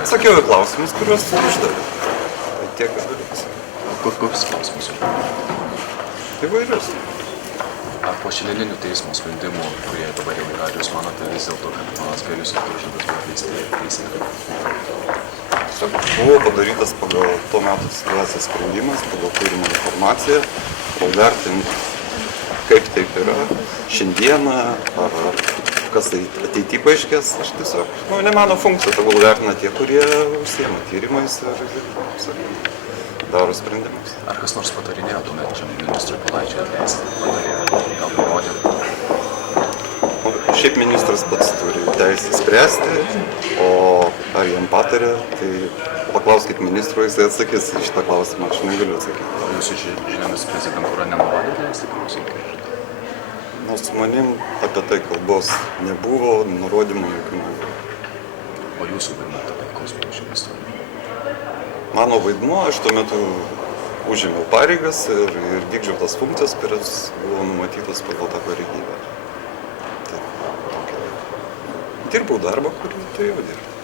Atsakiau į klausimus, kuriuos uždavė. Tai tiek, kad galiu pasakyti. Kokius klausimus uždavė? Įvairius. Ar po šiandieninių teismo sprendimų, kurie dabar jau yra, jūs manote vis dėlto, kad ponas Gailius ir Kiršintas buvo atleisti teisingai? Tiesiog buvo padarytas pagal tuo metu situacijos sprendimas, pagal turimą informaciją, o vertinti, kaip taip yra šiandieną, ar kas ateityje paaiškės, aš tiesiog, ne mano funkcija, tegul vertina tie, kurie užsiema tyrimais ir daro sprendimus. Ar kas nors patarinėjo tuomet čia ministrui Palaičiui atleisti? Gal nurodė? Šiaip ministras pats turi teisę spręsti, o ar jam patarė, tai paklauskit ministro, jisai atsakys į šitą klausimą, aš negaliu atsakyti. O jūsų žiniomis prezidentūra nenurodė atleisti klausimą? Su manim apie tai kalbos nebuvo, nurodymų jokių nebuvo. O jūsų vaidmuo tada koks buvo šiomis? Mano vaidmuo, aš tuo metu užėmiau pareigas ir vykdžiau tas funkcijas, kurios buvo numatytos pagal tą pareigybę. Dirbau darbą, kurį turėjau dirbti.